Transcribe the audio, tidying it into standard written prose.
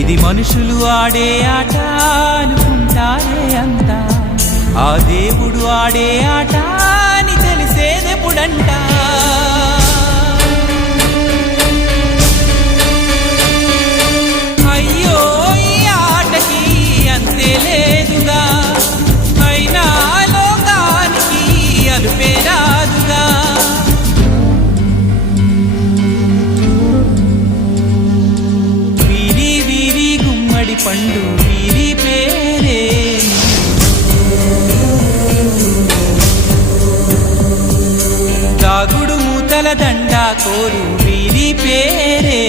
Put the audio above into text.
ఇది మనుషులు ఆడే ఆట అనుకుంటారే అంతా, ఆ దేవుడు ఆడే ఆట అని తెలిసేదెప్పుడంట. అయ్యో ఈ ఆటకి అంతే లేదుగా, అయినా లోకానికి అలుపే రాదుగా. వీరి వీరి గుమ్మడి పండు వీరి పేరే, దాగుడు మూతల దండా కోరు వీరి పేరే.